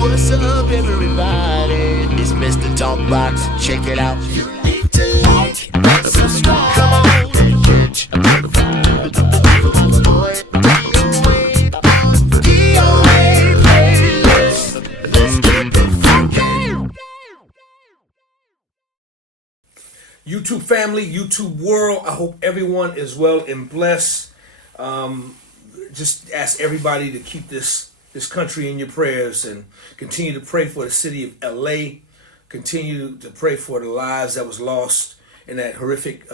What's up, everybody? It's Mr. Talkbox. Check it out. You need to like and subscribe. Come on and catch a motherfucker. Boy, DOA playlist. Let's keep it funky. YouTube family, YouTube world, I hope everyone is well and blessed. Just ask everybody to keep this country in your prayers and continue to pray for the city of LA. Continue to pray for the lives that was lost in that horrific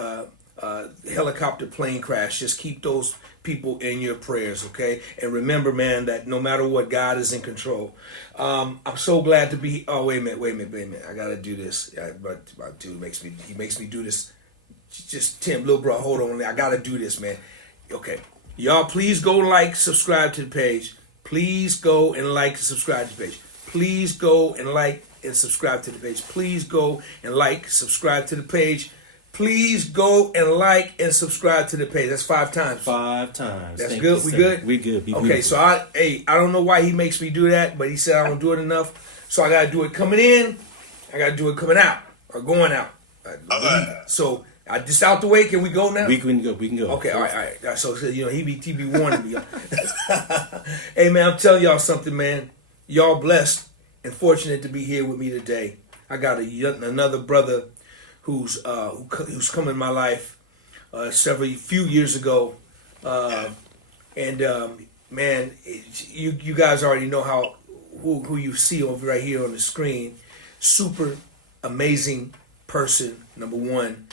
helicopter plane crash. Just keep those people in your prayers, okay? And remember, man, that no matter what, God is in control. I'm so glad to be. Oh, wait a minute. I gotta do this. But my dude makes me do this. Just Tim, little bro, hold on. I gotta do this, man. Okay, y'all, please go like, subscribe to the page. Please go and like and subscribe to the page. Please go and like and subscribe to the page. Please go and like, subscribe to the page. Please go and like and subscribe to the page. That's 5 times. 5 times. That's Thank good. you, We good? We good. Okay, so I don't know why he makes me do that, but he said I don't do it enough. So I gotta do it coming in. I gotta do it coming out or going out. So I just out the way. Can we go now? We can go. Okay, all right. So he be warning me. Hey man, I'm telling y'all something, man. Y'all blessed and fortunate to be here with me today. I got another brother who's come in my life few years ago, and man, you guys already know who you see over right here on the screen. Super amazing person, number one.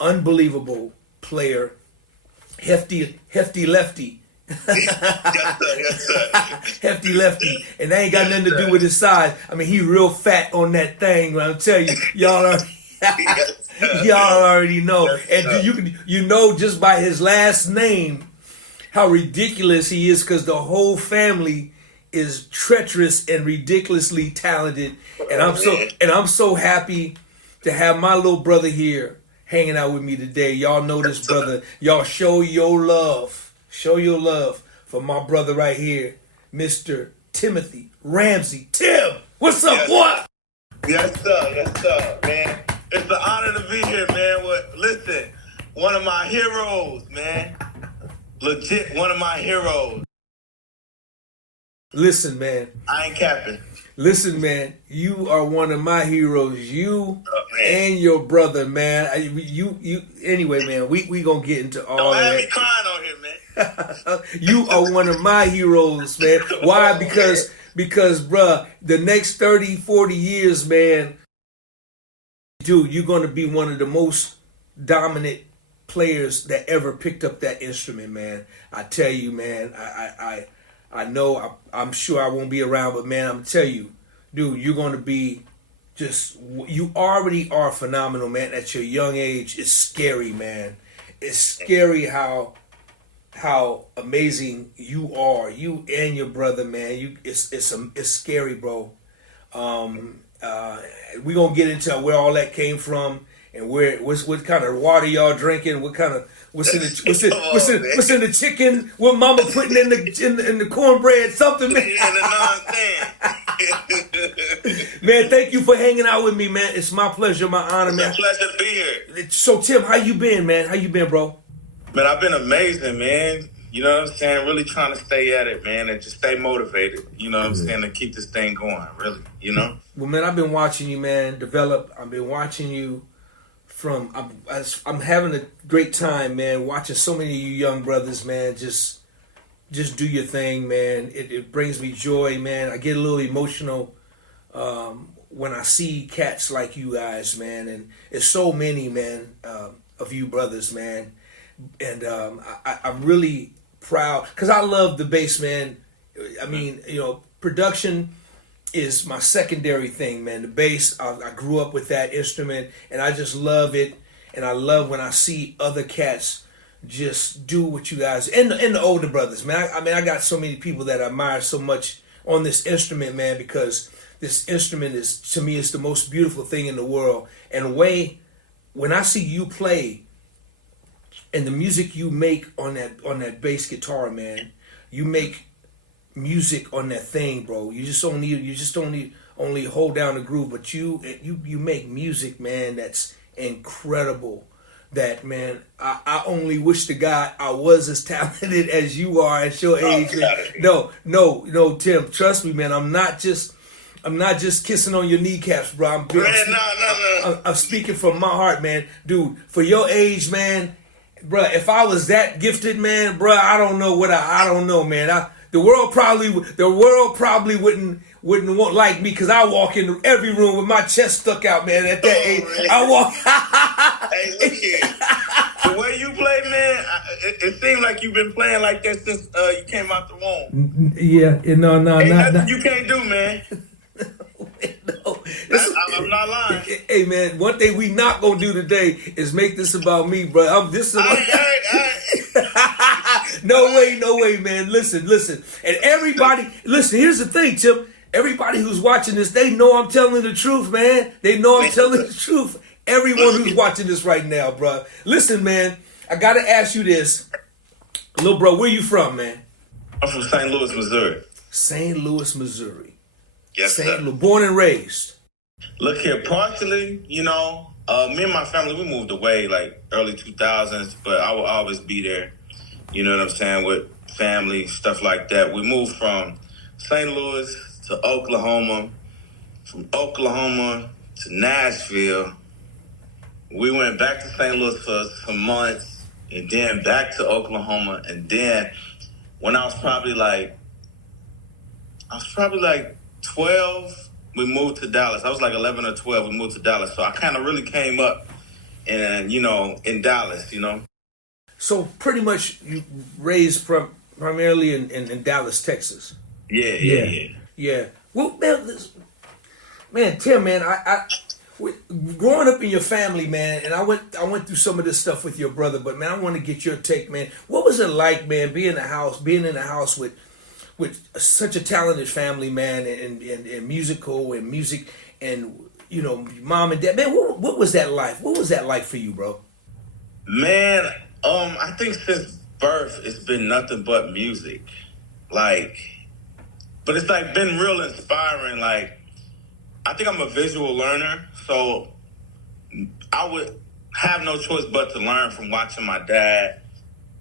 Unbelievable player, hefty lefty. Yes, sir. Hefty lefty, and that ain't got nothing to do with his size. I mean, he real fat on that thing. But I'm telling you, y'all already know, and you know just by his last name how ridiculous he is, because the whole family is treacherous and ridiculously talented. And I'm so happy to have my little brother here hanging out with me today. Y'all know this brother. Y'all show your love. Show your love for my brother right here, Mr. Timothy Ramsey. Tim, what's up, boy? Yes, sir, man. It's an honor to be here, man. Listen, one of my heroes, man. Legit, one of my heroes. Listen, man. I ain't capping. Listen, man, you are one of my heroes. You and your brother, man. Anyway, man, we gonna get into all Don't of have that. me crying on here, man. You are one of my heroes, man. Why? Because, bruh, the next 30, 40 years, man, dude, you're gonna be one of the most dominant players that ever picked up that instrument, man. I tell you, man, I know, I'm sure I won't be around, but man, I'm gonna tell you, dude, you're gonna be you already are phenomenal, man. At your young age, it's scary, man. It's scary how amazing you are, you and your brother, man. It's scary, bro. We gonna get into where all that came from and what kind of water y'all drinking, what's in the chicken, what mama putting in the cornbread, something, man. Man, thank you for hanging out with me, man. It's my pleasure, my honor, man. It's a pleasure to be here. So Tim, how you been, man? How you been, bro? Man, I've been amazing, man. You know what I'm saying? Really trying to stay at it, man, and just stay motivated. You know what I'm saying? To keep this thing going, really, you know? Well, man, I've been watching you, man, develop. I've been watching you I'm having a great time, man, watching so many of you young brothers, man, just do your thing, man. It brings me joy, man. I get a little emotional when I see cats like you guys, man, and it's so many, man, of you brothers, man. And I'm really proud because I love the bass, man. I mean, production is my secondary thing, man. The bass, I grew up with that instrument, and I just love it. And I love when I see other cats just do what you guys and the older brothers, man. I got so many people that I admire so much on this instrument, man, because this instrument is, to me, it's the most beautiful thing in the world. And when I see you play and the music you make on that bass guitar, man, you make music on that thing, bro. You just don't need only hold down the groove, but you make music, man, that's incredible. That, man, I only wish to God I was as talented as you are at your age. No, Tim, trust me, man. I'm not just kissing on your kneecaps, bro. I'm speaking from my heart, man. Dude, for your age, man, bro, if I was that gifted, man, bro, I don't know, man. The world probably wouldn't want like me, because I walk into every room with my chest stuck out, man. At that age, man. I walk. Hey, look here. The way you play, man, it seems like you've been playing like that since you came out the womb. Yeah, no, nothing you can't do, man. No, I'm not lying. Hey, man, one thing we not gonna do today is make this about me, bro. All right. No way, man. Listen. And everybody, listen, here's the thing, Tim. Everybody who's watching this, they know I'm telling the truth, man. They know I'm telling the truth. Everyone who's watching this right now, bro. Listen, man, I gotta ask you this. Little bro, where you from, man? I'm from St. Louis, Missouri. St. Louis, Missouri. Yes, sir. Born and raised. Look here, partially, me and my family, we moved away like early 2000s, but I will always be there. You know what I'm saying? With family, stuff like that. We moved from St. Louis to Oklahoma, from Oklahoma to Nashville. We went back to St. Louis for some months, and then back to Oklahoma. And then when I was probably like 12, we moved to Dallas. I was like 11 or 12, we moved to Dallas. So I kind of really came up and, in Dallas, So pretty much you raised primarily in Dallas, Texas. Yeah. Well, man, Tim, man, I growing up in your family, man, and I went through some of this stuff with your brother, but man, I want to get your take, man. What was it like, man, being in the house with such a talented family, man, and musical and music, and mom and dad, man? What was that like? What was that like for you, bro? Man, I think since birth, it's been nothing but music, but it's like been real inspiring. Like, I think I'm a visual learner, so I would have no choice but to learn from watching my dad,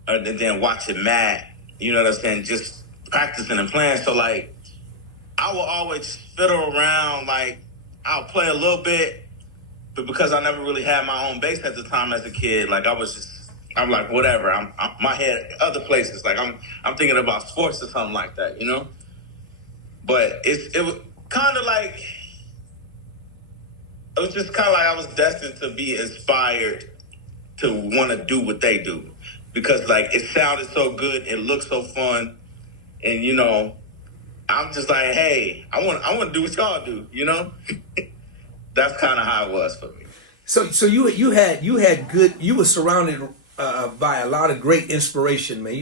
and then watching Matt. You know what I'm saying? Just practicing and playing. So like, I will always fiddle around. Like, I'll play a little bit, but because I never really had my own bass at the time as a kid, like I'm like, whatever. I'm my head other places. Like I'm thinking about sports or something like that, But it was kind of like, it was just kind of like I was destined to be inspired to want to do what they do, because like it sounded so good, it looked so fun, and I'm just like, hey, I want to do what y'all do, That's kind of how it was for me. So you were surrounded by a lot of great inspiration, man.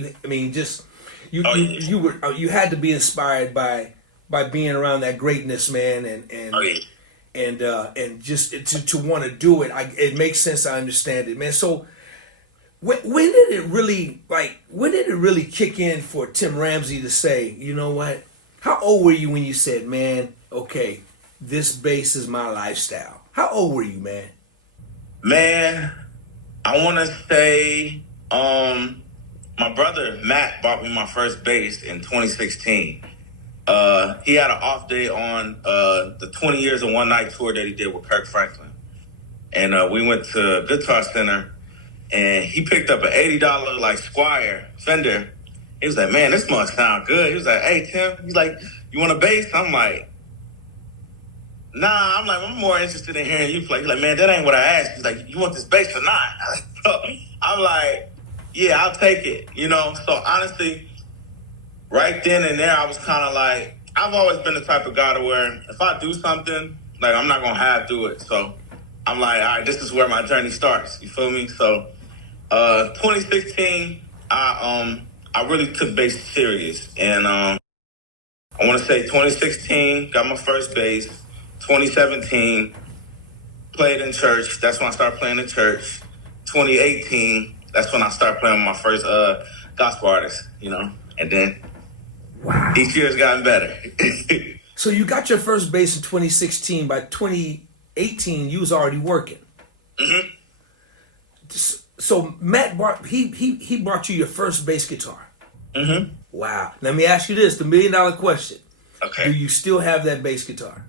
You had to be inspired by being around that greatness, man, and just to want to do it. It makes sense. I understand it, man. So when did it really kick in for Tim Ramsey to say, you know what? How old were you when you said, man, okay, this bass is my lifestyle? How old were you, man? Man, I want to say my brother Matt bought me my first bass in 2016. He had an off day on the 20 Years and One Night tour that he did with Kirk Franklin. And we went to Guitar Center, and he picked up an $80 like Squire Fender. He was like, man, this must sound good. He was like, hey, Tim, he's like, you want a bass? I'm like, nah, I'm more interested in hearing you play. He's like, man, that ain't what I asked. He's like, you want this bass or not? So I'm like, yeah, I'll take it, So honestly, right then and there, I was kind of like, I've always been the type of guy to where if I do something, like, I'm not going to have to do it. So I'm like, all right, this is where my journey starts. You feel me? So 2016, I really took bass serious. And I want to say 2016, got my first bass. 2017, played in church. That's when I started playing in church. 2018, that's when I started playing with my first gospel artist, And then Wow. Each year has gotten better. So you got your first bass in 2016. By 2018, you was already working. Mm-hmm. So Matt he brought you your first bass guitar. Mm-hmm. Wow. Let me ask you this, the $1 million question. Okay. Do you still have that bass guitar?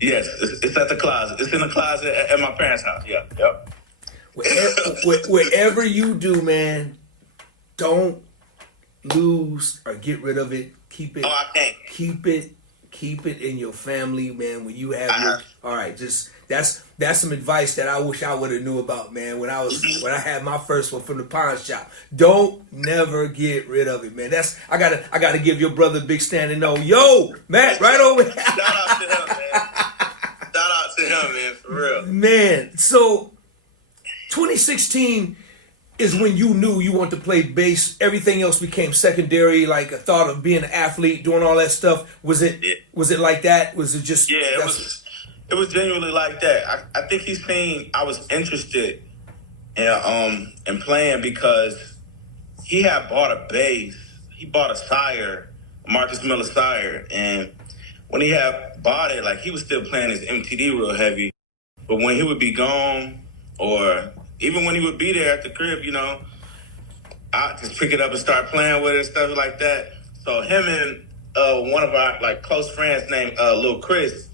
Yes, it's at the closet. It's in the closet at my parents' house. Yeah. Yep. Wherever you do, man, don't lose or get rid of it. Keep it. Oh, I can't. Keep it in your family, man. When you have all right, just that's some advice that I wish I would have knew about, man. When I had my first one from the pawn shop. Don't never get rid of it, man. I gotta give your brother a big standing O. Yo, Matt, right over here. Shout out to him, man. Shout out to him, man, for real. Man, so 2016 is when you knew you wanted to play bass. Everything else became secondary, like a thought of being an athlete, doing all that stuff. Was it like that? Was it just... Yeah, it was genuinely like that. I think he's seen I was interested in playing because he had bought a bass. He bought a Sire, a Marcus Miller Sire, and when he had bought it, like he was still playing his MTD real heavy. But when he would be gone, or even when he would be there at the crib, you know, I just pick it up and start playing with it and stuff like that. So him and one of our like close friends named Lil Chris,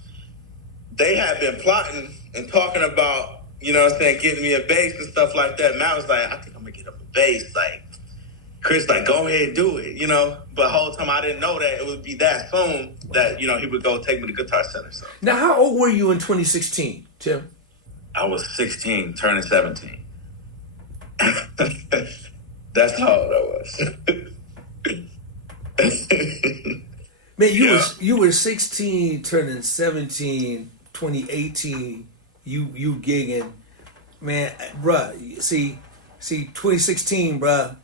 they had been plotting and talking about, you know what I'm saying, getting me a bass and stuff like that. Matt was like, I think I'm gonna get him a bass. Like, Chris, like, go ahead and do it, you know. But the whole time I didn't know that it would be that soon that, you know, he would go take me to Guitar Center. So now, how old were you in 2016, Tim? I was 16, turning 17. That's how old I was. Man, you were 16, turning 17, 2018. You gigging, man, bruh. See, 2016, bruh.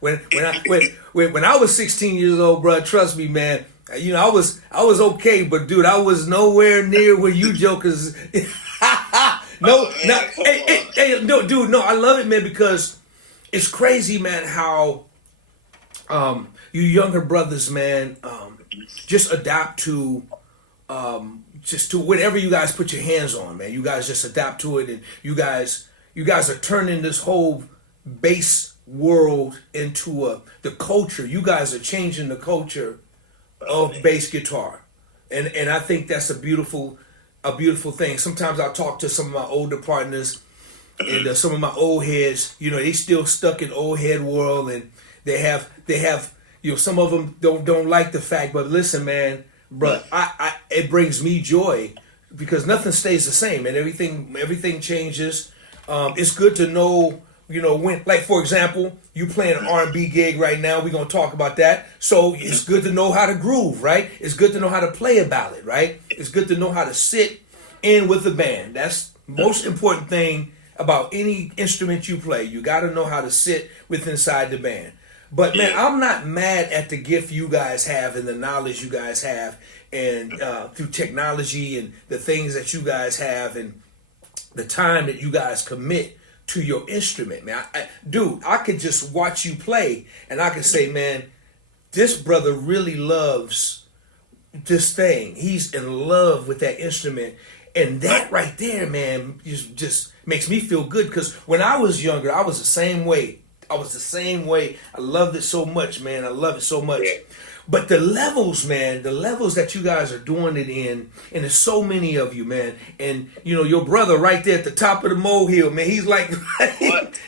when I was 16 years old, bruh, trust me, man. You know, I was okay, but dude, I was nowhere near where you jokers. No, dude, I love it, man, because it's crazy, man, how you younger brothers, man, just adapt to just to whatever you guys put your hands on, man. You guys just adapt to it, and you guys are turning this whole bass world into the culture. You guys are changing the culture of bass guitar, and I think that's a beautiful thing. Sometimes I talk to some of my older partners and some of my old heads. You know, they still stuck in old head world, and they have you know, some of them don't like the fact. But listen, man, bro, it brings me joy because nothing stays the same, and everything changes. It's good to know, you know, when, like, for example, you playing an R&B gig right now. We're going to talk about that. So it's good to know how to groove, right? It's good to know how to play a ballad, right? It's good to know how to sit in with the band. That's the most important thing about any instrument you play. You got to know how to sit with inside the band. But, man, I'm not mad at the gift you guys have and the knowledge you guys have, and through technology and the things that you guys have and the time that you guys commit to your instrument, man. Dude, I could just watch you play and I could say, man, this brother really loves this thing. He's in love with that instrument. And that right there, man, just makes me feel good, because when I was younger, I was the same way. I loved it so much, man. I love it so much. But the levels, man, the levels that you guys are doing it in, and there's so many of you, man. And, you know, your brother right there at the top of the molehill, man, he's like,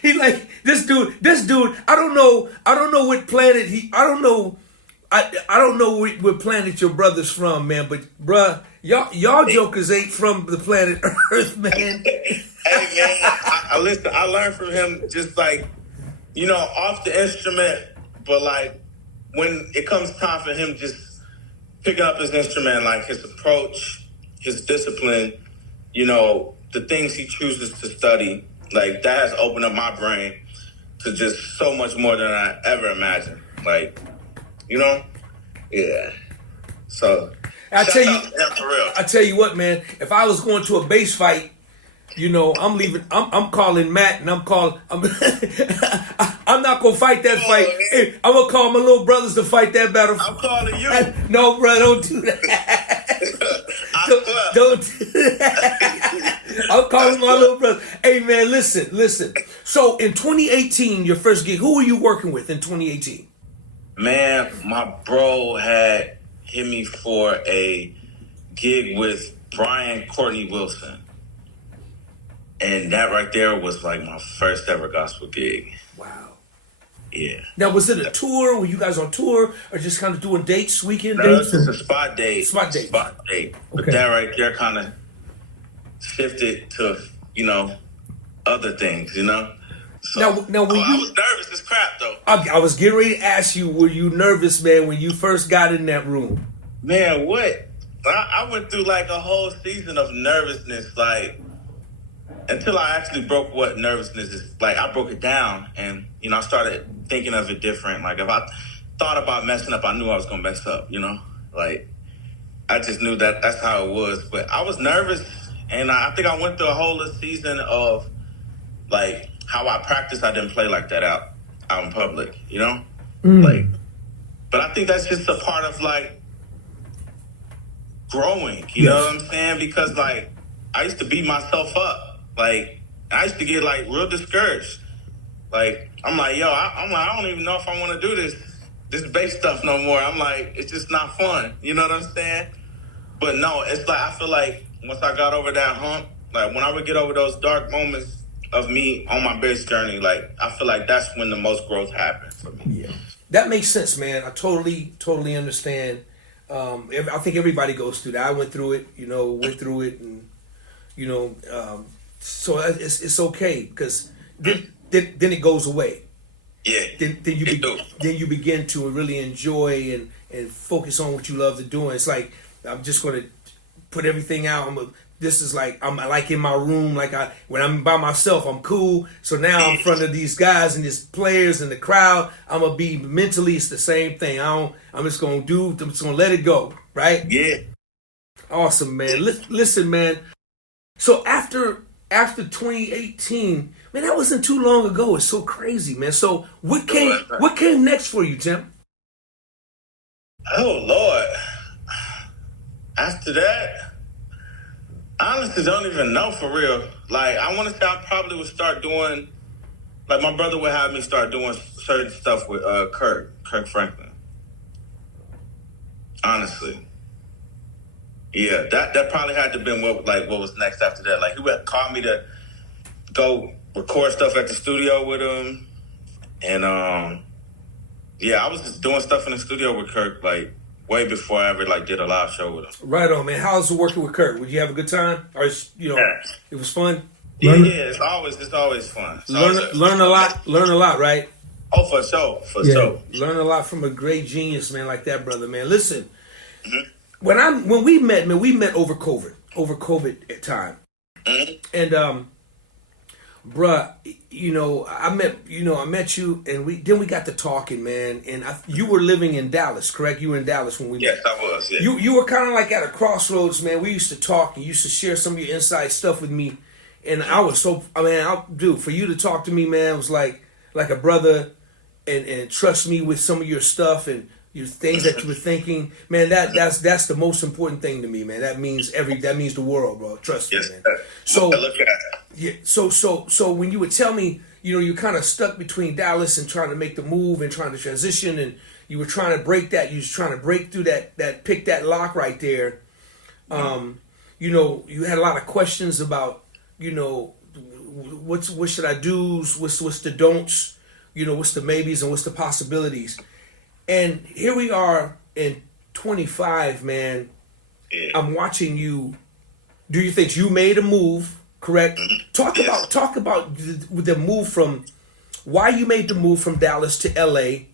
he's like, this dude, I don't know what planet I don't know what planet your brother's from, man. But, bruh, y'all jokers ain't from the planet Earth, man. Hey, man, I listen, I learned from him just like, you know, off the instrument, but like when it comes time for him just picking up his instrument, like his approach, his discipline, you know, the things he chooses to study, like that has opened up my brain to just so much more than I ever imagined. Like, you know? Yeah. So I tell shout out to him for real. I tell you what, man, if I was going to a bass fight, You know, I'm leaving. I'm calling Matt, and I'm calling. I'm not gonna fight that fight. Hey, I'm gonna call my little brothers to fight that battle. I'm calling you. No, bro, don't do that. don't do that. I'm calling my little brother. Hey, man, listen. So in 2018, your first gig, who were you working with in 2018? Man, my bro had hit me for a gig with Brian Courtney Wilson. And that right there was like my first ever gospel gig. Wow. Yeah. Now, was it a tour? Were you guys on tour or just kind of doing dates, weekend No, dates? it's a spot date. Spot date. But Okay. that right there kind of shifted to, other things, So, Now, when I was nervous as crap, though. I was getting ready to ask you, were you nervous, man, when you first got in that room? Man, what? I went through like a whole season of nervousness, like, until I actually broke what nervousness is. Like, I broke it down and, I started thinking of it different. Like, if I thought about messing up, I knew I was going to mess up, Like, I just knew that that's how it was. But I was nervous, and I think I went through a whole season of, like, how I practiced. I didn't play like that out in public, Like, but I think that's just a part of, like, growing, you know what I'm saying? Because, like, I used to beat myself up. Like, I used to get, like, real discouraged. Like, I'm like, yo, I don't even know if I want to do this bass stuff no more. I'm like, it's just not fun. You know what I'm saying? But no, it's like, I feel like once I got over that hump, like, when I would get over those dark moments of me on my bass journey, like, I feel like that's when the most growth happened for me. Yeah. That makes sense, man. I totally understand. I think everybody goes through that. I went through it, and, so it's okay because then it goes away. Yeah. Then you begin to really enjoy and focus on what you love to do. And it's like, I'm just going to put everything out. This is like, I'm like in my room, like when I'm by myself, I'm cool. So now I'm in front of these guys and these players and the crowd. I'm going to be mentally, it's the same thing. I'm just going to let it go. Right? Yeah. Awesome, man. Listen, man. So after 2018, man, that wasn't too long ago. It's so crazy, man. So what came next for you, Tim? Oh, Lord. After that, I honestly don't even know for real. Like, I want to say I probably would start doing, like, my brother would have me start doing certain stuff with Kirk Franklin. Honestly. Yeah, that probably had to have been what was next after that. Like, he would call me to go record stuff at the studio with him. And, I was just doing stuff in the studio with Kirk, like, way before I ever, like, did a live show with him. Right on, man. How's it working with Kirk? Would you have a good time? Or, it was fun? Yeah, it's always fun. Learn a lot, right? Oh, for sure. Sure. Learn a lot from a great genius, man, like that, brother, man. Listen, when we met, man, we met over COVID at time. Mm-hmm. And, bruh, I met you, and we got to talking, man. And you were living in Dallas, correct? You were in Dallas when we met. Yes, I was. Yeah. You were kind of like at a crossroads, man. We used to talk, and you used to share some of your inside stuff with me. And I was for you to talk to me, man, was like a brother, and trust me with some of your stuff and your things that you were thinking, man. That's the most important thing to me, man. That means the world, bro. Trust me, man. So yeah, so when you would tell me, you're kind of stuck between Dallas and trying to make the move and trying to transition, and you were trying to break that, you was trying to break through that pick that lock right there. You had a lot of questions about, what should I do? What's the don'ts? What's the maybes and what's the possibilities? And here we are in 25, man. Yeah. I'm watching you do your things. You made a move, correct? Talk about the move from why you made the move from Dallas to LA,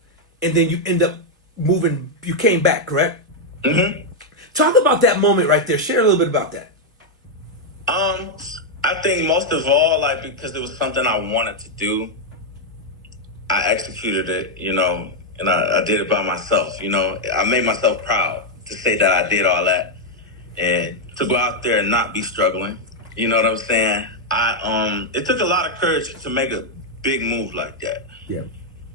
and then you end up moving. You came back, correct? Mm-hmm. Talk about that moment right there. Share a little bit about that. I think most of all, like, because it was something I wanted to do, I executed it, and I did it by myself, I made myself proud to say that I did all that and to go out there and not be struggling. You know what I'm saying? it took a lot of courage to make a big move like that. Yeah.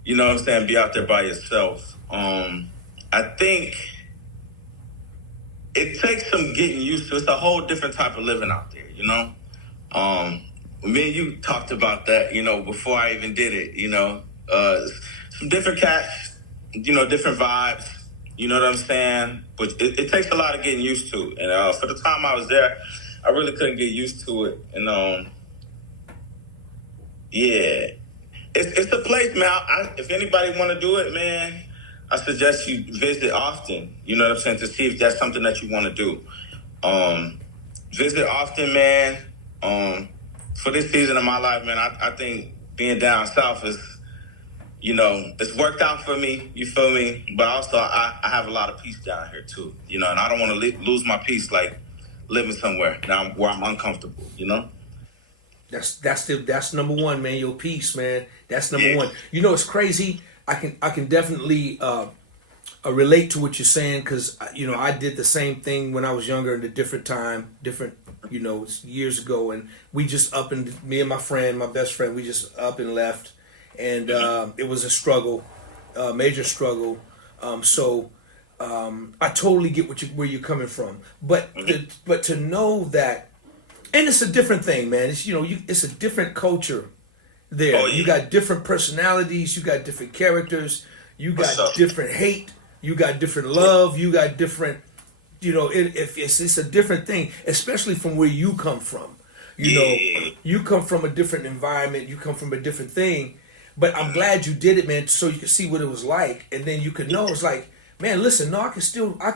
You know what I'm saying? Be out there by yourself. I think it takes some getting used to. It's a whole different type of living out there, you know? Me and you talked about that, you know, before I even did it, you know? Some different cats, you know, different vibes, you know what I'm saying? But it takes a lot of getting used to. And for the time I was there, I really couldn't get used to it. And yeah, it's a place, man. If anybody want to do it, man, I suggest you visit often. You know what I'm saying, to see if that's something that you want to do. Visit often, man. For this season of my life, man, I think being down south is, you know, it's worked out for me. You feel me? But also, I have a lot of peace down here too. You know, and I don't want to lose my peace like living somewhere now where I'm uncomfortable. You know. That's number one, man. Your peace, man. That's number one. You know, it's crazy. I can definitely relate to what you're saying, because you know, I did the same thing when I was younger at a different time, you know, years ago, and we just me and my best friend, we just up and left, and it was a struggle, major struggle. So I totally get where you're coming from, but to know that. And it's a different thing, man. It's, you know, it's a different culture there. Oh, yeah. You got different personalities. You got different characters. You got different hate. You got different love. You got different, you know, it's a different thing, especially from where you come from. You know, you come from a different environment. You come from a different thing. But I'm glad you did it, man, so you could see what it was like. And then you could know, it's like, man, listen, no, I can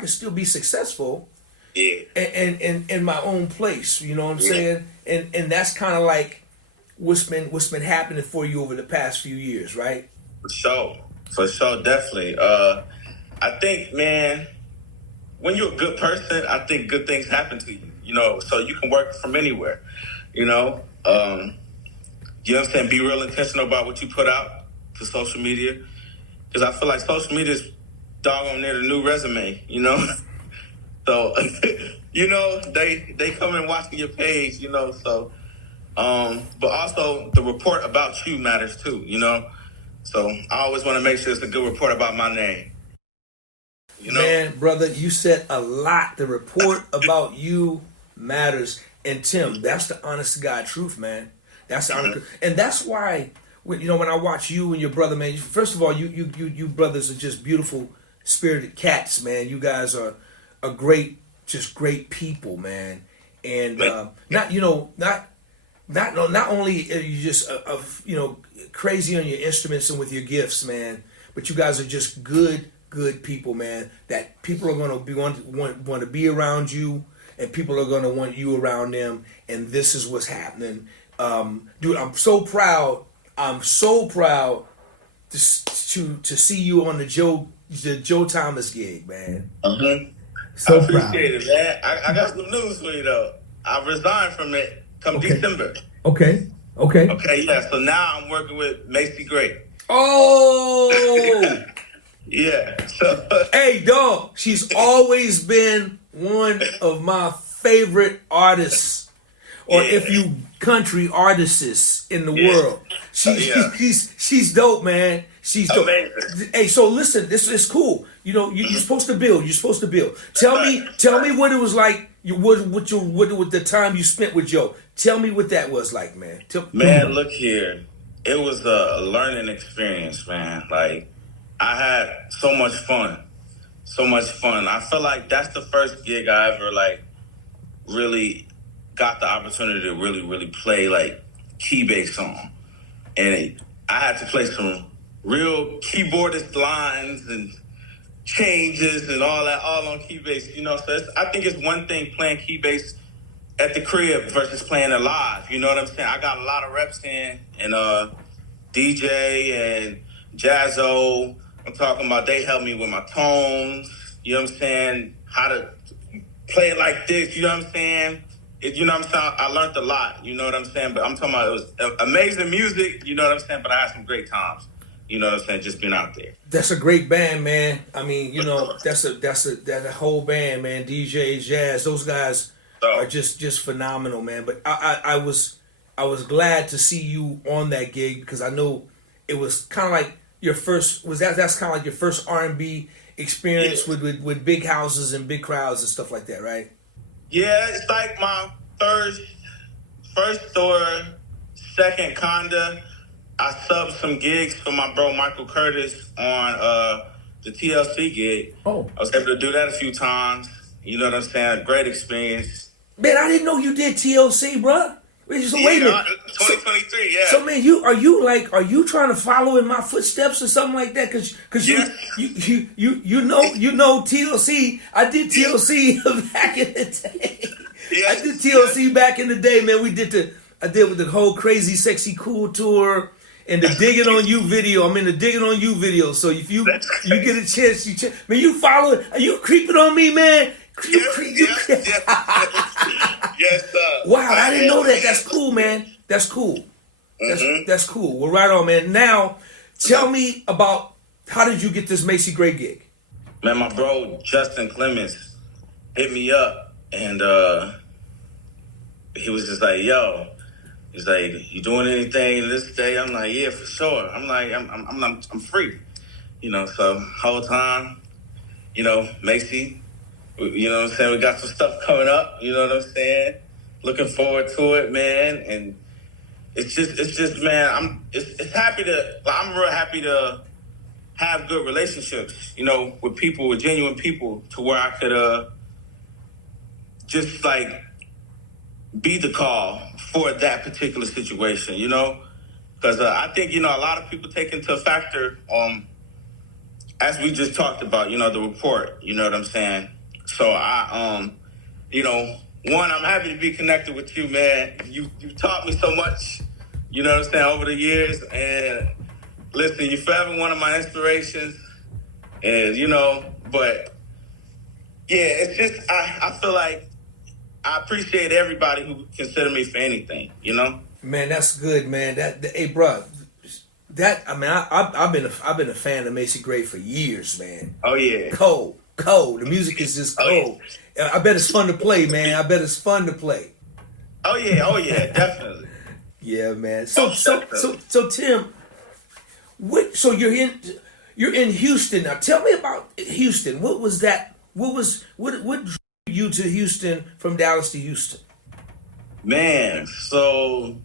still be successful. Yeah. And in my own place, you know what I'm saying? And that's kind of like what's been happening for you over the past few years, right? For sure, definitely. I think, man, when you're a good person, I think good things happen to you. You know, so you can work from anywhere. You know, you know what I'm saying? Be real intentional about what you put out to social media, because I feel like social media is doggone near the new resume. You know. So, you know, they come and watching your page, you know, so, but also the report about you matters too, you know, so I always want to make sure it's a good report about my name, you know? Man, brother, you said a lot. The report about you matters. And Tim, that's the honest to God truth, man. That's the honest, and that's why, when I watch you and your brother, man, first of all, you brothers are just beautiful spirited cats, man. You guys are great people, man, and not only are you just you know, crazy on your instruments and with your gifts, man, but you guys are just good people, man. That people are going to want to be around you, and people are going to want you around them, and this is what's happening, dude. I'm so proud to see you on the Joe Thomas gig, man. So I appreciate it, man. I got some news for you, though. I resigned from it come December. Okay, yeah. So now I'm working with Macy Gray. Oh! Yeah. So hey, dog, she's always been one of my favorite artists, or if you country artists in the world. She's dope, man. She's dope. Amazing. Hey, so listen, this is cool. You know, you're supposed to build. Tell me what it was like. What the time you spent with Joe. Tell me what that was like, man. Look here. It was a learning experience, man. Like, I had so much fun. I feel like that's the first gig I ever really got the opportunity to really play key bass on, and I had to play some real keyboardist lines and changes and all that, all on key bass, you know. So I think it's one thing playing key bass at the crib versus playing it live. You know what I'm saying? I got a lot of reps in, and DJ and Jazzo, I'm talking about, they helped me with my tones. You know what I'm saying? How to play it like this. You know what I'm saying? You know what I'm saying? I learned a lot. You know what I'm saying? But I'm talking about, it was amazing music. You know what I'm saying? But I had some great times. You know what I'm saying? Just being out there. That's a great band, man. I mean, you know, that's a whole band, man. DJ, Jazz, those guys are just phenomenal, man. But I was I was glad to see you on that gig because I know it was kind of like your first. That's kind of like your first R&B experience with big houses and big crowds and stuff like that, right? Yeah, it's like my first store, second kinda. I subbed some gigs for my bro Michael Curtis on the TLC gig. Oh, I was able to do that a few times. You know what I'm saying? Great experience. man, I didn't know you did TLC, bruh. Wait a minute. 2023, yeah. So man, are you trying to follow in my footsteps or something like that? Cause you know TLC. I did TLC back in the day. Yes, I did TLC back in the day, man. I did with the whole Crazy Sexy Cool tour and the Digging on You video. I'm in the Digging on You video. So if you get a chance, man, you follow it. Are you creeping on me, man? Yes, sir. Wow, I didn't know that. That's cool, man. That's cool. That's cool. Well, right on, man. Now, tell me about how did you get this Macy Gray gig? Man, my bro Justin Clemens hit me up, and he was just like, "Yo," he's like, "You doing anything this day?" I'm like, "Yeah, for sure." I'm like, "I'm free," you know. So whole time, you know, Macy. You know what I'm saying? We got some stuff coming up. You know what I'm saying? Looking forward to it, man. And it's just, man. I'm real happy to have good relationships. You know, with people, with genuine people, to where I could just like be the call for that particular situation. You know, because I think a lot of people take into factor as we just talked about. You know, the report. You know what I'm saying? So I'm happy to be connected with you, man. You taught me so much, you know what I'm saying, over the years. And listen, you're forever one of my inspirations. And, but yeah, it's just, I feel like I appreciate everybody who consider me for anything, you know? Man, that's good, man. Hey, bro, I've been a fan of Macy Gray for years, man. Oh yeah. Cold. The music is just cold. I bet it's fun to play, man. I bet it's fun to play. Oh yeah, definitely. Yeah, man. So Tim, so you're in Houston now. Tell me about Houston. What was that? What drew you to Houston from Dallas to Houston? Man, so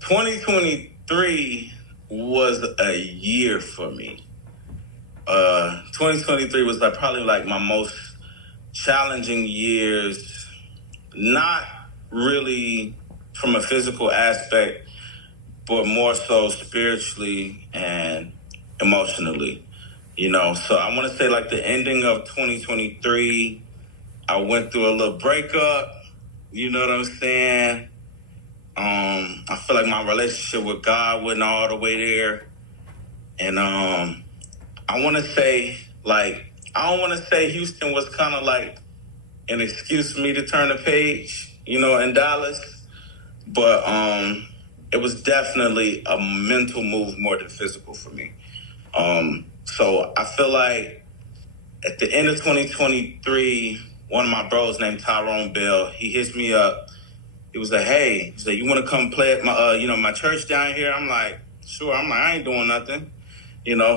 2023 was a year for me. 2023 was probably my most challenging years, not really from a physical aspect, but more so spiritually and emotionally, So I want to say the ending of 2023, I went through a little breakup, you know what I'm saying? I feel like my relationship with God wasn't all the way there. And I want to say, I don't want to say Houston was kind of an excuse for me to turn the page, in Dallas. But it was definitely a mental move more than physical for me. So I feel like at the end of 2023, one of my bros named Tyrone Bell, he hits me up. He was like, "Hey," he said, "You want to come play at my, my church down here?" I'm like, "Sure." I'm like, "I ain't doing nothing."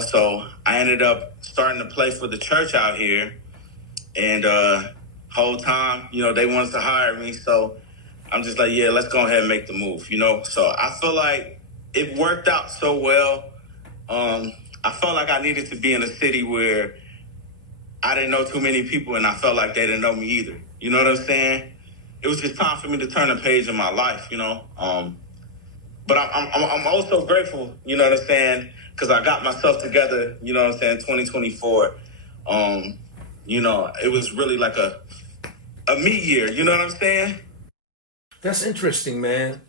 So I ended up starting to play for the church out here. And whole time, they wanted to hire me. So I'm just like, yeah, let's go ahead and make the move, So I feel like it worked out so well. I felt like I needed to be in a city where I didn't know too many people, and I felt like they didn't know me either. You know what I'm saying? It was just time for me to turn a page in my life, But I'm also grateful, you know what I'm saying, because I got myself together, you know what I'm saying, 2024. It was really like a me year, you know what I'm saying? That's interesting, man.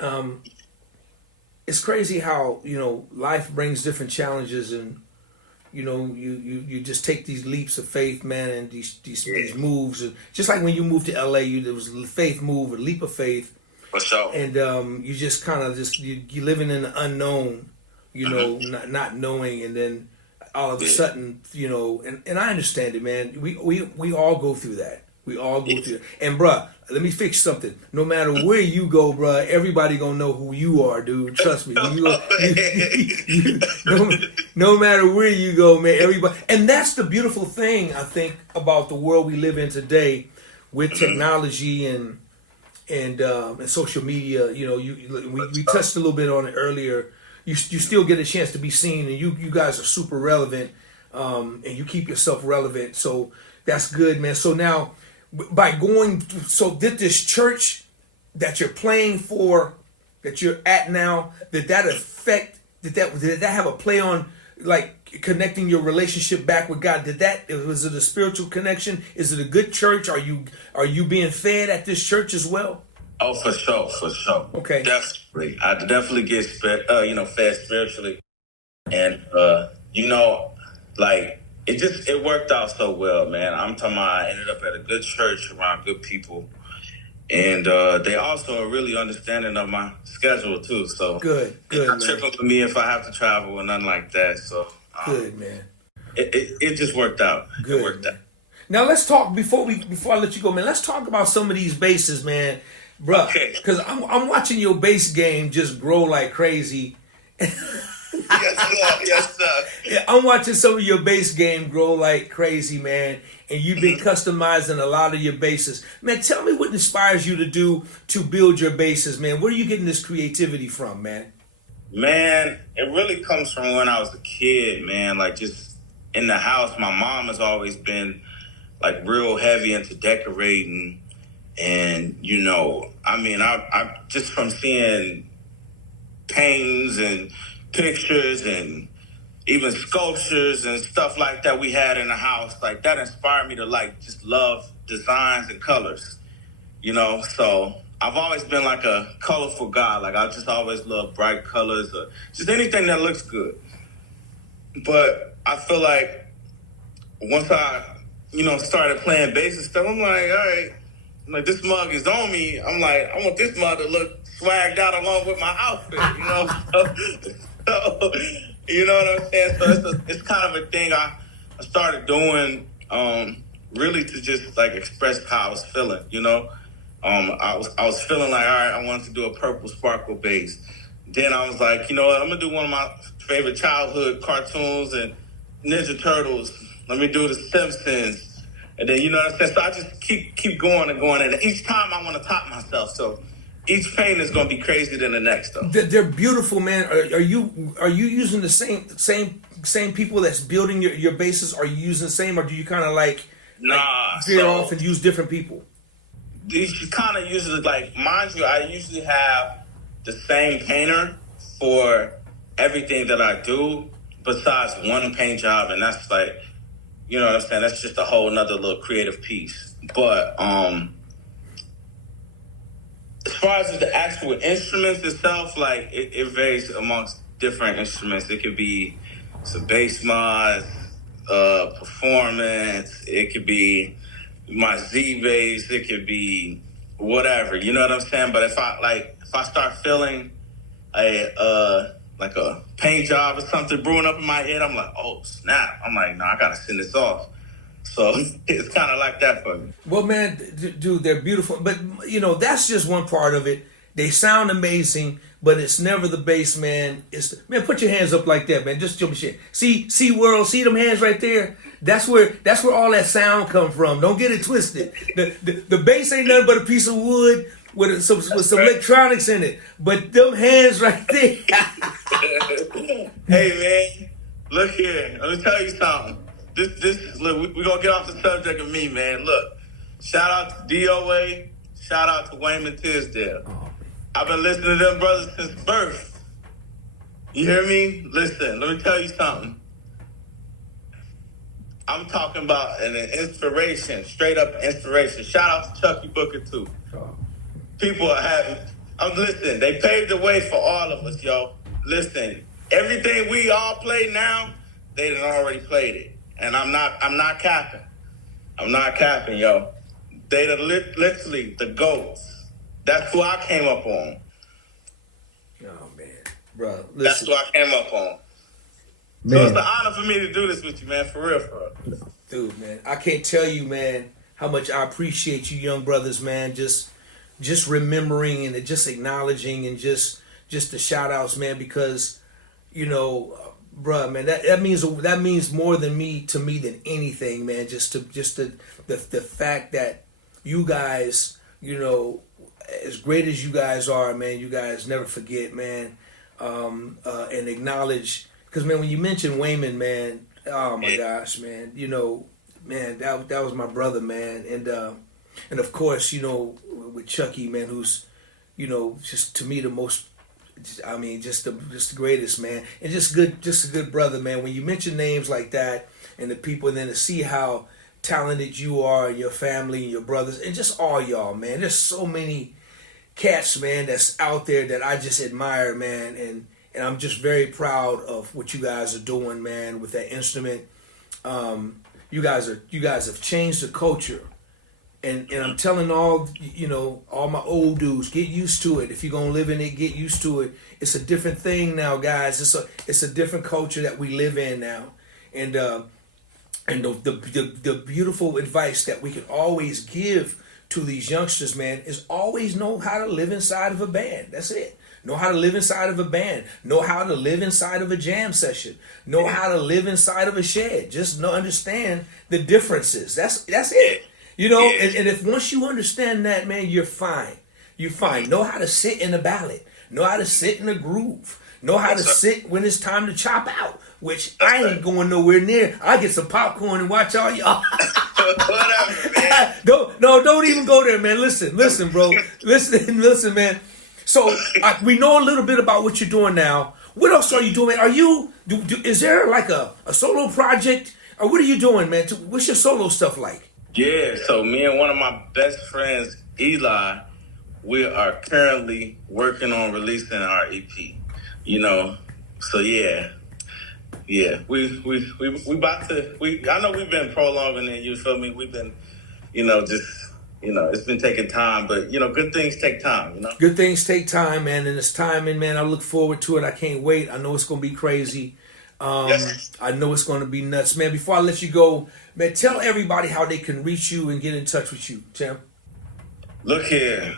It's crazy how, life brings different challenges and, you just take these leaps of faith, man, and these moves. And just like when you moved to LA, there was a faith move, a leap of faith. For sure. And you just kind of you living in the unknown, not knowing, and then all of a sudden, and I understand it, man. We all go through that. We all go through it. And bruh, let me fix something. No matter where you go, bruh, everybody gonna know who you are, dude. Trust me. No matter where you go, man, everybody. And that's the beautiful thing, I think, about the world we live in today with technology and social media. You know, we touched a little bit on it earlier. You still get a chance to be seen, and you guys are super relevant, and you keep yourself relevant. So that's good, man. So now, by going, so did this church that you're playing for, that you're at now, did that have a play on like connecting your relationship back with God? Was it a spiritual connection? Is it a good church? Are you being fed at this church as well? Oh, for sure. Okay. Definitely. I definitely get fed spiritually. And like it worked out so well, man. I'm talking about I ended up at a good church around good people. And they also are really understanding of my schedule too. So good. It's not tripping for me if I have to travel and nothing like that. So good, man. It just worked out. Good. It worked out. Now let's talk before I let you go, man. Let's talk about some of these basses, man, bro. Because I'm watching your bass game just grow like crazy. Yes, sir. Yeah, I'm watching some of your bass game grow like crazy, man. And you've been customizing a lot of your basses, man. Tell me what inspires you to build your basses, man. Where are you getting this creativity from, man? Man, it really comes from when I was a kid, man. Like just in the house, my mom has always been like real heavy into decorating, and I just from seeing paintings and pictures and even sculptures and stuff like that we had in the house, like that inspired me to like just love designs and colors, so I've always been like a colorful guy. Like I just always love bright colors or just anything that looks good. But I feel like once I started playing bass and stuff, I'm like, all right, like this mug is on me. I'm like, I want this mug to look swagged out along with my outfit, So, you know what I'm saying? So it's kind of a thing I started doing really to just like express how I was feeling, I was feeling like, all right, I wanted to do a purple sparkle bass. Then I was like, you know what, I'm gonna do one of my favorite childhood cartoons and Ninja Turtles. Let me do the Simpsons. And then, you know what I'm saying? So I just keep going and going. And each time I want to top myself. So each painting is going to be crazier than the next, though. They're beautiful, man. Are you using the same people that's building your bases? Are you using the same, or do you kind of veer off and use different people? You kind of usually, like, mind you, I usually have the same painter for everything that I do besides one paint job, and that's like, you know what I'm saying? That's just a whole nother little creative piece. But as far as the actual instruments itself, like it varies amongst different instruments. It could be some bass mods, performance. It could be my Z bass. It could be whatever. You know what I'm saying? But if I start feeling a paint job or something brewing up in my head, I'm like, oh snap! I'm like, no, I gotta send this off. So it's kind of like that for me. Well, man, dude, they're beautiful, but that's just one part of it. They sound amazing, but it's never the bass, man. Man, put your hands up like that, man. Just jump shit. See world, see them hands right there. That's where all that sound come from. Don't get it twisted. The bass ain't nothing but a piece of wood with some electronics in it. But them hands right there. Hey, man, look here. Let me tell you something. Look, we're going to get off the subject of me, man. Look, shout out to DOA. Shout out to Wayman Tisdale. I've been listening to them brothers since birth. You hear me? Listen, let me tell you something. I'm talking about an inspiration, straight up inspiration. Shout out to Chucky Booker, too. People are having... listen, they paved the way for all of us, yo. Listen, everything we all play now, they done already played it. And I'm not capping. I'm not capping, yo. They literally the GOATs. That's who I came up on. Oh, man. Bro, listen. That's who I came up on. Man. So it's an honor for me to do this with you, man. For real. Dude, man. I can't tell you, man, I appreciate you young brothers, man. Just remembering and just acknowledging and just the shout outs, man, because bruh, man, that means more to me than anything, man. Just the fact that you guys, as great as you guys are, man, you guys never forget, man, and acknowledge. Because, man, when you mention Wayman, man, oh my gosh, man, man, that was my brother, man, and of course, with Chucky, man, who's, just to me the most. I mean, just the greatest, man, and just a good brother, man. When you mention names like that and the people, and then to see how talented you are, and your family and your brothers, and just all y'all, man. There's so many cats, man, that's out there that I just admire, man, and I'm just very proud of what you guys are doing, man, with that instrument. You guys have changed the culture. And I'm telling all my old dudes, get used to it. If you're gonna live in it, get used to it. It's a different thing now, guys. It's a different culture that we live in now. And the beautiful advice that we can always give to these youngsters, man, is always know how to live inside of a band. That's it. Know how to live inside of a band. Know how to live inside of a jam session. Know how to live inside of a shed. Just understand the differences. That's it. And if once you understand that, man, you're fine. You're fine. Know how to sit in a ballad. Know how to sit in a groove. Know how to sit when it's time to chop out, which I ain't going nowhere near. I get some popcorn and watch all y'all. Whatever, man. Don't even go there, man. Listen, bro. Listen, man. So we know a little bit about what you're doing now. What else are you doing, man? Is there like a solo project? Or what are you doing, man? What's your solo stuff like? Yeah, so me and one of my best friends, Eli, we are currently working on releasing our EP. So yeah, we about to. I know we've been prolonging it. You feel me? We've been, it's been taking time, but good things take time. Good things take time, man, and it's timing, man. I look forward to it. I can't wait. I know it's gonna be crazy. Yes. I know it's going to be nuts, man. Before I let you go, man, tell everybody how they can reach you and get in touch with you, Tim. Look here.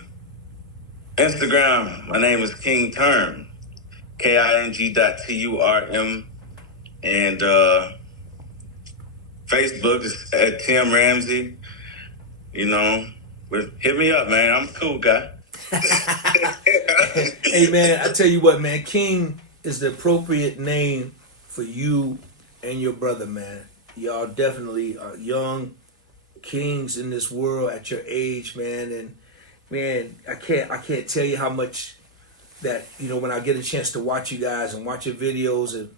Instagram, my name is King Term, KING.TURM, and Facebook is at Tim Ramsey. Hit me up, man. I'm a cool guy. Hey, man, I tell you what, man, King is the appropriate name for you and your brother, man. Y'all definitely are young kings in this world at your age, man. And man, I can't tell you how much that when I get a chance to watch you guys and watch your videos and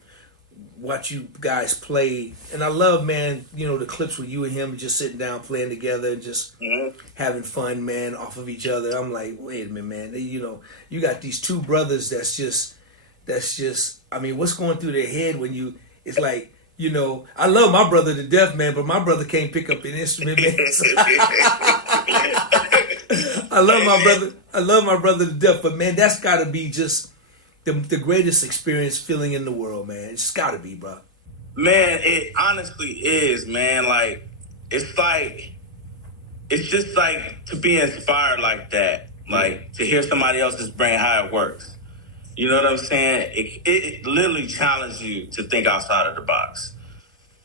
watch you guys play, and I love, man, the clips with you and him just sitting down playing together and just having fun, man, off of each other. I'm like, wait a minute, man. You got these two brothers that's just. I mean, what's going through their head when it's like, I love my brother to death, man, but my brother can't pick up an instrument, man. I love my brother to death, but man, that's gotta be just the greatest experience feeling in the world, man. It's gotta be, bro. Man, it honestly is, man. Like, it's just like to be inspired like that, like to hear somebody else's brain, how it works. You know what I'm saying? It literally challenges you to think outside of the box.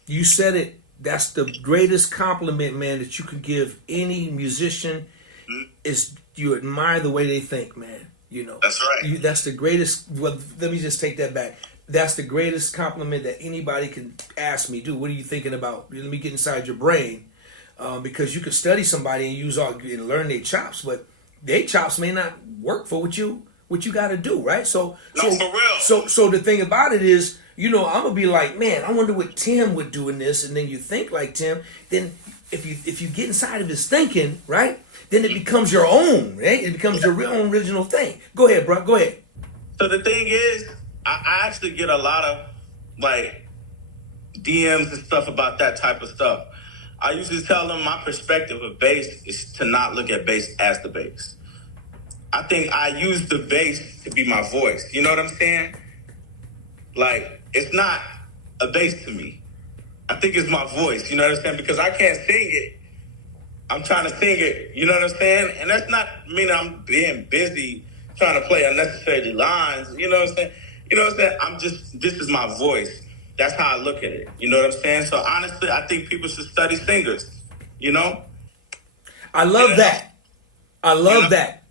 You said it. That's the greatest compliment, man, that you could give any musician. Is you admire the way they think, man. That's right. That's the greatest. Well, let me just take that back. That's the greatest compliment that anybody can ask me. Dude, what are you thinking about? Let me get inside your brain, because you could study somebody and use and learn their chops, but their chops may not work for what you got to do, right? So for real. So the thing about it is, I'm gonna be like, man, I wonder what Tim would do in this, and then you think like Tim. Then if you get inside of his thinking, right, then it becomes your own, right? It becomes your own original thing. Go ahead, bro. Go ahead. So the thing is, I actually get a lot of like DMs and stuff about that type of stuff. I usually tell them my perspective of bass is to not look at bass as the bass. I think I use the bass to be my voice. You know what I'm saying? Like, it's not a bass to me. I think it's my voice. You know what I'm saying? Because I can't sing it, I'm trying to sing it. You know what I'm saying? And that's not mean I'm being busy trying to play unnecessary lines. You know what I'm saying? You know what I'm saying? This is my voice. That's how I look at it. You know what I'm saying? So honestly, I think people should study singers. You know? I love that. I love that.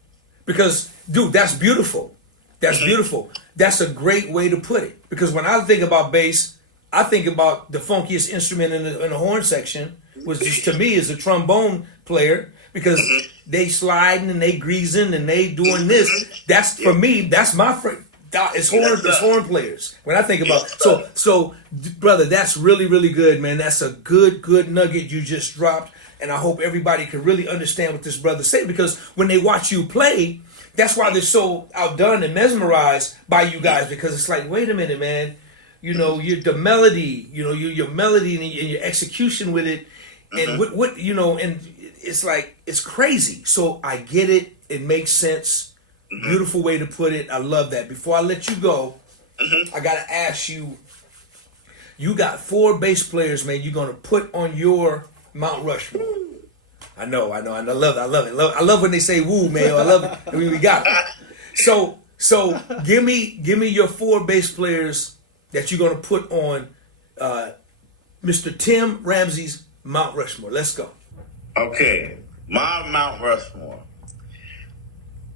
Because, dude, that's beautiful. That's beautiful. That's a great way to put it. Because when I think about bass, I think about the funkiest instrument in the horn section, which just, to me is a trombone player, because they sliding and they greasing and they doing this. That's, for me, that's my it's horn players. When I think about so brother, that's really, really good, man. That's a good nugget you just dropped. And I hope everybody can really understand what this brother said, because when they watch you play, that's why they're so outdone and mesmerized by you guys, because it's like, wait a minute, man, you know, the melody, you know, your melody and your execution with it, and what you know, and it's like, it's crazy. So I get it. It makes sense. Beautiful way to put it. I love that. Before I let you go, I gotta ask you. You got 4 bass players, man. You're gonna put on your Mount Rushmore. I know. I love it. I love when they say "woo," man. I love it. I mean, we got it. So give me your 4 bass players that you're gonna put on Mr. Tim Ramsey's Mount Rushmore. Let's go. Okay, my Mount Rushmore,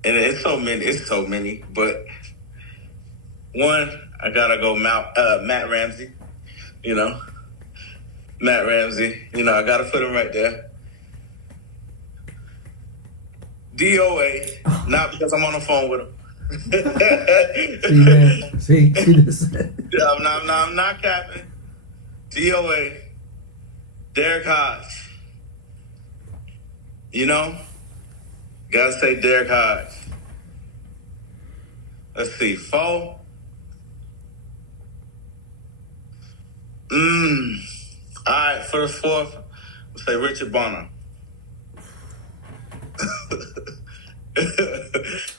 and it's so many. But one, I gotta go Matt Ramsey. You know, Matt Ramsey. You know, I gotta put him right there. DOA, not because I'm on the phone with him. See, man. See this. I'm not capping. DOA, Derek Hodge. You know, gotta say Derek Hodge. Let's see, 4. All right, for the 4th, we'll say Richard Bonner. All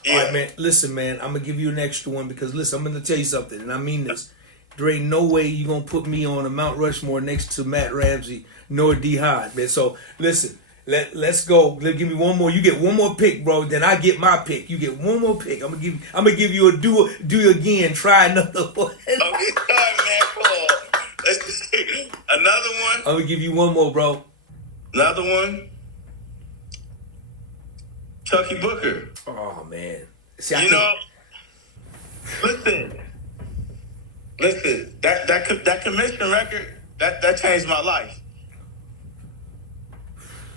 right, man. Listen, man. I'm gonna give you an extra one, because listen, I'm gonna tell you something, and I mean this. There ain't no way you gonna put me on a Mount Rushmore next to Matt Ramsey nor D Hodge, man. So listen, let's go. Give me one more. You get one more pick, bro. Then I get my pick. You get one more pick. I'm gonna give you a do again. Try another one. Okay, all right, man. Come on. Let's just take another one. I'm gonna give you one more, bro. Another one. Chucky Booker. Oh man. See, listen. That commission record that changed my life.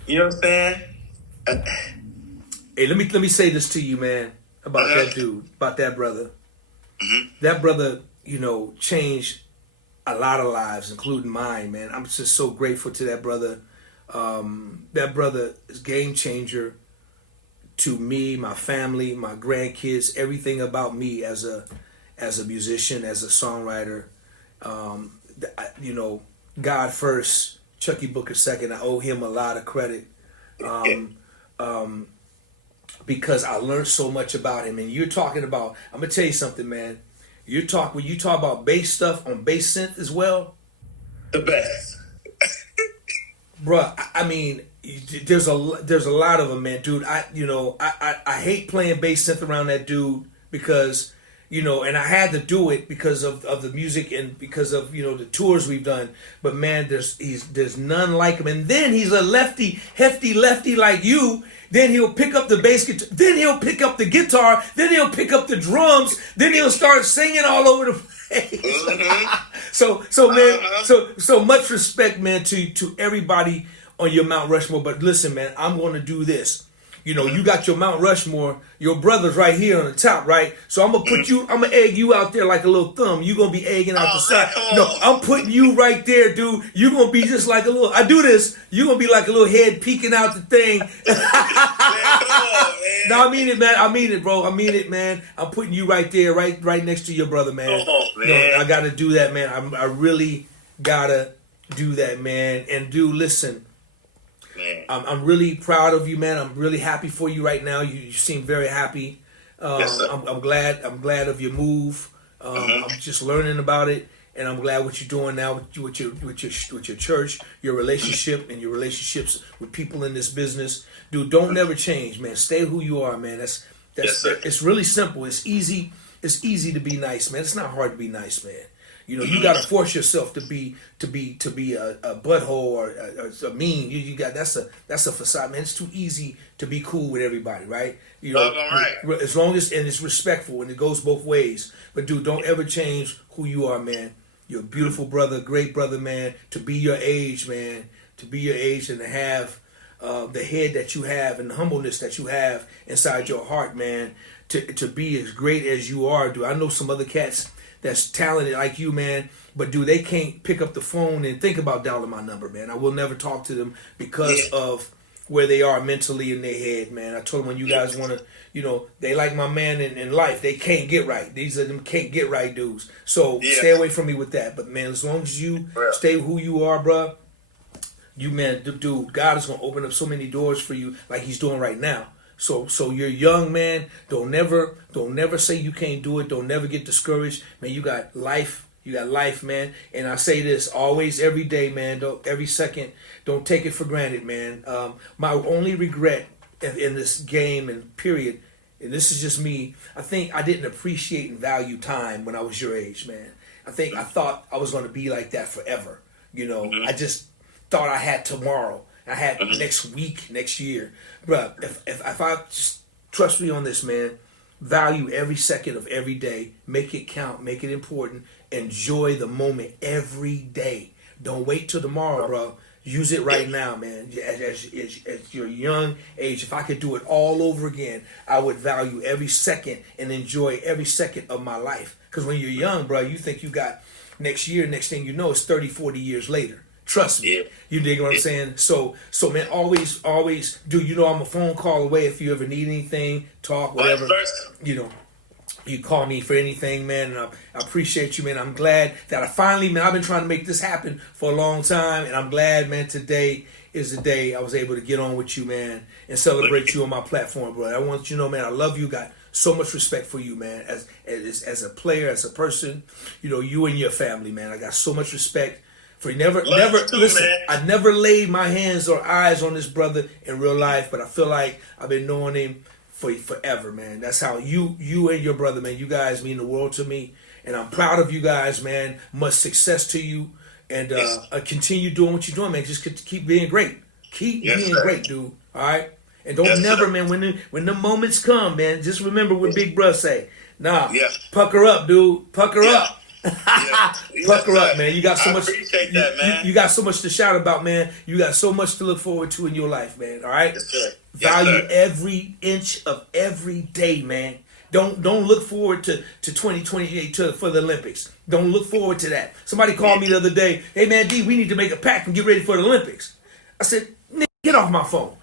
You know what I'm saying? Hey, let me say this to you, man, about that dude, about that brother. That brother, you know, changed a lot of lives, including mine, man. I'm just so grateful to that brother. That brother is game changer to me, my family, my grandkids, everything about me as a musician, as a songwriter. You know, God first, Chucky Booker second. I owe him a lot of credit, because I learned so much about him. And you're talking about, I'm gonna tell you something, man. When you talk about bass stuff on bass synth as well, the best. Bruh, I mean, there's a lot of them, man, dude. I hate playing bass synth around that dude, because, you know, and I had to do it because of the music and because of, you know, the tours we've done. But man, there's none like him. And then he's a hefty lefty like you. Then he'll pick up the bass guitar. Then he'll pick up the guitar. Then he'll pick up the drums. Then he'll start singing all over the place. So much respect, man, to everybody on your Mount Rushmore. But listen, man, I'm going to do this. You know, you got your Mount Rushmore, your brother's right here on the top, right? So I'm gonna egg you out there like a little thumb. You're gonna be egging out the side. No, I'm putting you right there, dude. You're gonna be just like a little, I do this, you're gonna be like a little head peeking out the thing. No, I mean it, man. I mean it, bro. I mean it, man. I'm putting you right there, right next to your brother, man. No, I gotta do that, man. I really gotta do that, man. And dude, listen. I'm really proud of you, man. I'm really happy for you right now. You seem very happy. Yes, sir. I'm glad of your move. I'm just learning about it, and I'm glad what you're doing now with your church, your relationship, and your relationships with people in this business. Dude, don't never change, man. Stay who you are, man. That's it's really simple. It's easy. It's easy to be nice, man. It's not hard to be nice, man. You know, you got to force yourself to be a butthole or a mean. You got that's a facade, man. It's too easy to be cool with everybody, right? You know, right. As long as and it's respectful and it goes both ways. But dude, don't ever change who you are, man. You're a beautiful brother, great brother, man. To be your age, man. To be your age and to have the head that you have and the humbleness that you have inside your heart, man. To be as great as you are, dude. I know some other cats that's talented like you, man, but dude, they can't pick up the phone and think about dialing my number, man. I will never talk to them because of where they are mentally in their head, man. I told them when you guys want to, you know, they like my man in life. They can't get right. These are them can't get right dudes. So stay away from me with that. But man, as long as you stay who you are, bruh, you, man, dude, God is going to open up so many doors for you like he's doing right now. So you're young, man. Don't never say you can't do it. Don't never get discouraged, man. You got life. You got life, man. And I say this always, every day, man. Every second. Don't take it for granted, man. My only regret in this game and period, and this is just me. I think I didn't appreciate and value time when I was your age, man. I thought I was going to be like that forever. You know, I just thought I had tomorrow. I had next week, next year. Bruh, if I just trust me on this, man, value every second of every day. Make it count. Make it important. Enjoy the moment every day. Don't wait till tomorrow, bro. Use it right now, man. As your young age, if I could do it all over again, I would value every second and enjoy every second of my life. Because when you're young, bro, you think you got next year, next thing you know, it's 30, 40 years later. Trust me. You dig what I'm saying? So man, always, dude, you know I'm a phone call away if you ever need anything, talk, whatever. You know, you call me for anything, man, and I appreciate you, man. I'm glad that I finally, man, I've been trying to make this happen for a long time, and I'm glad, man, today is the day I was able to get on with you, man, and celebrate you on my platform, bro. I want you to know, man, I love you, got so much respect for you, man, as a player, as a person, you know, you and your family, man. I got so much respect. For never listen. Man. I never laid my hands or eyes on this brother in real life, but I feel like I've been knowing him for forever, man. That's how you and your brother, man. You guys mean the world to me, and I'm proud of you guys, man. Much success to you, and continue doing what you're doing, man. Just keep being great. Keep being great, dude. All right, and don't never, man. When the moments come, man, just remember what Big Bruh say. Nah, pucker up, dude. Pucker up. Pucker up, man. You got so much. Appreciate that, man. You got so much to shout about, man. You got so much to look forward to in your life, man. All right. Yes, sir. Value every inch of every day, man. Don't look forward to 2028 for the Olympics. Don't look forward to that. Somebody called me the other day. Hey, man, D, we need to make a pact and get ready for the Olympics. I said, nigga, get off my phone.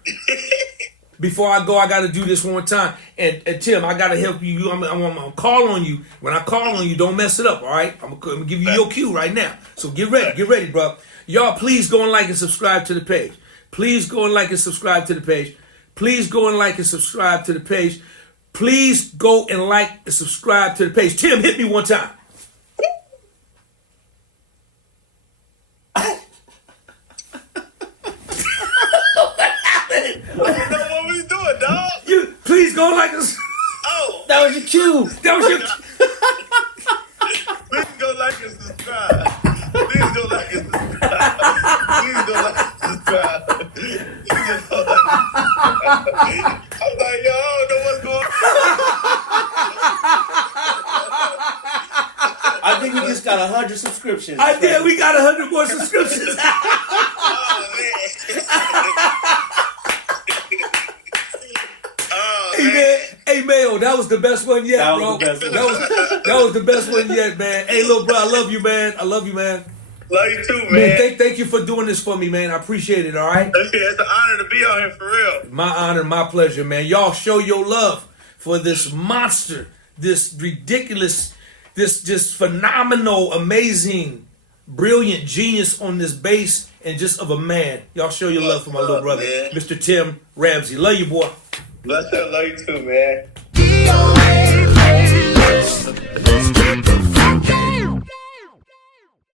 Before I go, I got to do this one time. And Tim, I got to help you. I'm going to call on you. When I call on you, don't mess it up, all right? I'm going to give you your cue right now. So get ready, bro. Y'all, please go and like and subscribe to the page. Please go and like and subscribe to the page. Please go and like and subscribe to the page. Please go and like and subscribe to the page. Tim, hit me one time. Please go like us. Oh, that was your cue. That was your cue. Please go like and subscribe. Please go like and subscribe. Please go like and subscribe. Please go like I'm like, yo, I don't know what's going on. I think we just got 100 subscriptions. I did. We got 100 more subscriptions. Oh, man. Hey, Mayo, that was the best one yet, bro. That was the best one yet, man. Hey, little bro, I love you, man. I love you, man. Love you too, man. Thank you for doing this for me, man. I appreciate it, all right? It's an honor to be on here, for real. My honor, my pleasure, man. Y'all show your love for this monster, this ridiculous, this just phenomenal, amazing, brilliant genius on this bass and just of a man. Y'all show your love for my little brother, man. Mr. Tim Ramsey. Love you, boy. Bless you, love you too, man. DOA playlist.